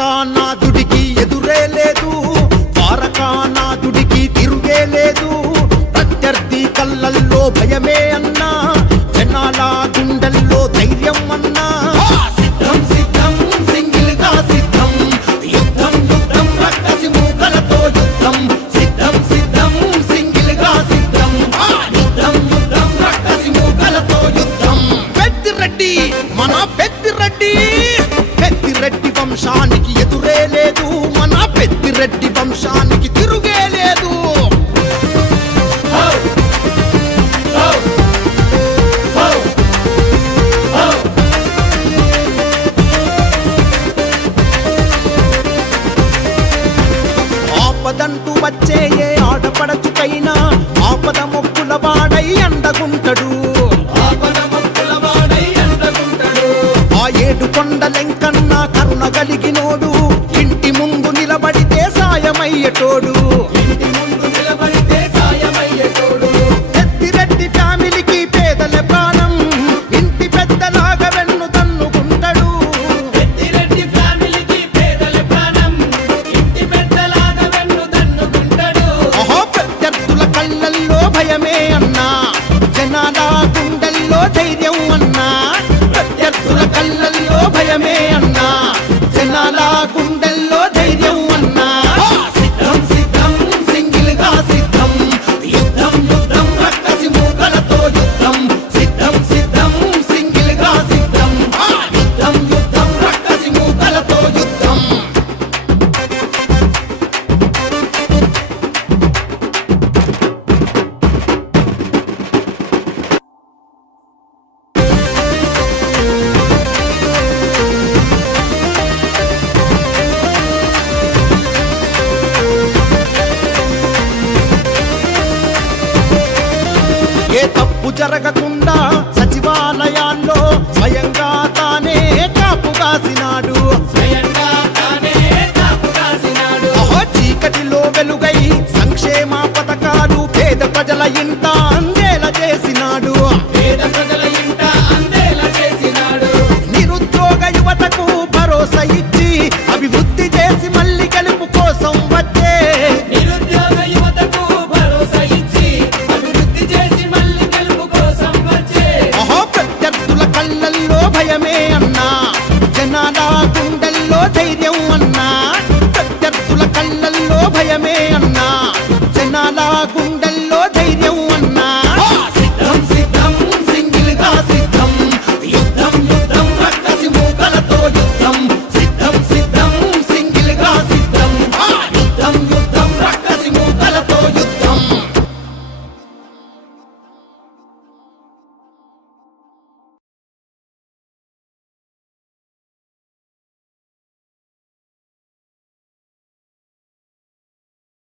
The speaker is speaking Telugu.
ద్వారకానాథుడికి ఎదురే లేదు, ద్వారకానాథుడికి తిరుగే లేదు. ప్రత్యర్థి కళ్ళల్లో భయమే అన్నా, జనాల గుండెల్లో ధైర్యం అన్నా. సిద్ధం సిద్ధం సింగిల్ గా సిద్ధం, యుద్ధం యుద్ధం రక్కసి మూకలతో యుద్ధం. సిద్ధం సిద్ధం సింగిల్ గా సిద్ధం, యుద్ధం యుద్ధం రక్కసి మూకలతో యుద్ధం. పెద్దిరెడ్డి మన పెద్దిరెడ్డి, పెద్దిరెడ్డి వంశానికి ఎదురే లేదు, మన పెద్దిరెడ్డి వంశానికి తిరుగే లేదు. ఆపదంటూ వచ్చే ఏ ఆడపడచుకైనా ఆపద మొక్కుల వాడై అండగుంటడు, ఆ ఏడు కొండలెంకన్నా కరుణ కలిగినోడు. ఇంటి ముందు నిలబడితే సాయమయ్యేటోడు, పెద్దిరెడ్డి ఫ్యామిలీకి పేదల ప్రాణం, ఇంటి పెద్దలాగా వెన్ను తన్నుకుంటాడు. అహో ప్రత్యర్థుల కళ్ళల్లో భయమే అన్నా, జనాల గుండెల్లో ధైర్యం అన్నా. ప్రత్యర్థుల కళ్ళల్లో భయమే అన్నా, జనాల గుండెల్లో ధైర్యం అన్నా. సిద్ధం సిద్ధం సింగిల్ గా సిద్ధం, యుద్ధం యుద్ధం రక్కసి మూకలతో యుద్ధం. సిద్ధం సిద్ధం సింగిల్ గా సిద్ధం, యుద్ధం యుద్ధం రక్కసి మూకలతో యుద్ధం. ఏ తప్పు జరగకుండా సచివాలయాల్లో స్వయంగా తానే కాపు కాసినాడు. అహో చీకటిలో వెలుగై సంక్షేమ పథకాలు పేద ప్రజల ఇంట అందేలా చేసినాడు. నిరుద్యోగ యువతకు భరోసా ఇచ్చి అభివృద్ధి చేసి మళ్ళీ గెలుపు కోసం వచ్చే. భయమే అన్నా, జనాల గుండెల్లో ధైర్యం అన్నా.